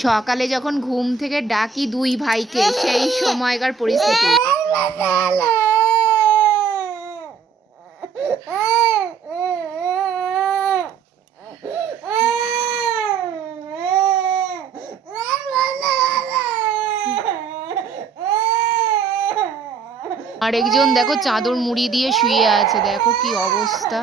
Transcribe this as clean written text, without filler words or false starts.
সকালে যখন ঘুম থেকে ডাকি দুই ভাইকে, সেই সময়কার পরিস্থিতি। আরেকজন দেখো চাদর মুড়ি দিয়ে শুয়ে আছে, দেখো কি অবস্থা।